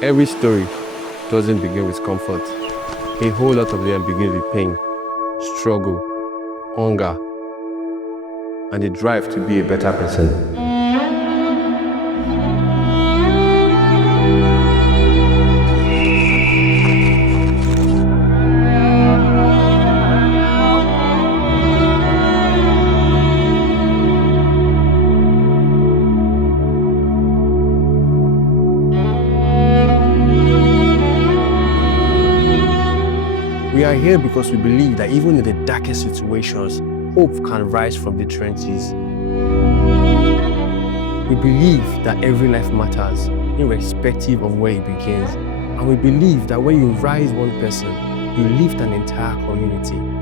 Every story doesn't begin with comfort. A whole lot of them begin with pain, struggle, hunger, and the drive to be a better person. We are here because we believe that even in the darkest situations, hope can rise from the trenches. We believe that every life matters, irrespective of where it begins. And we believe that when you rise one person, you lift an entire community.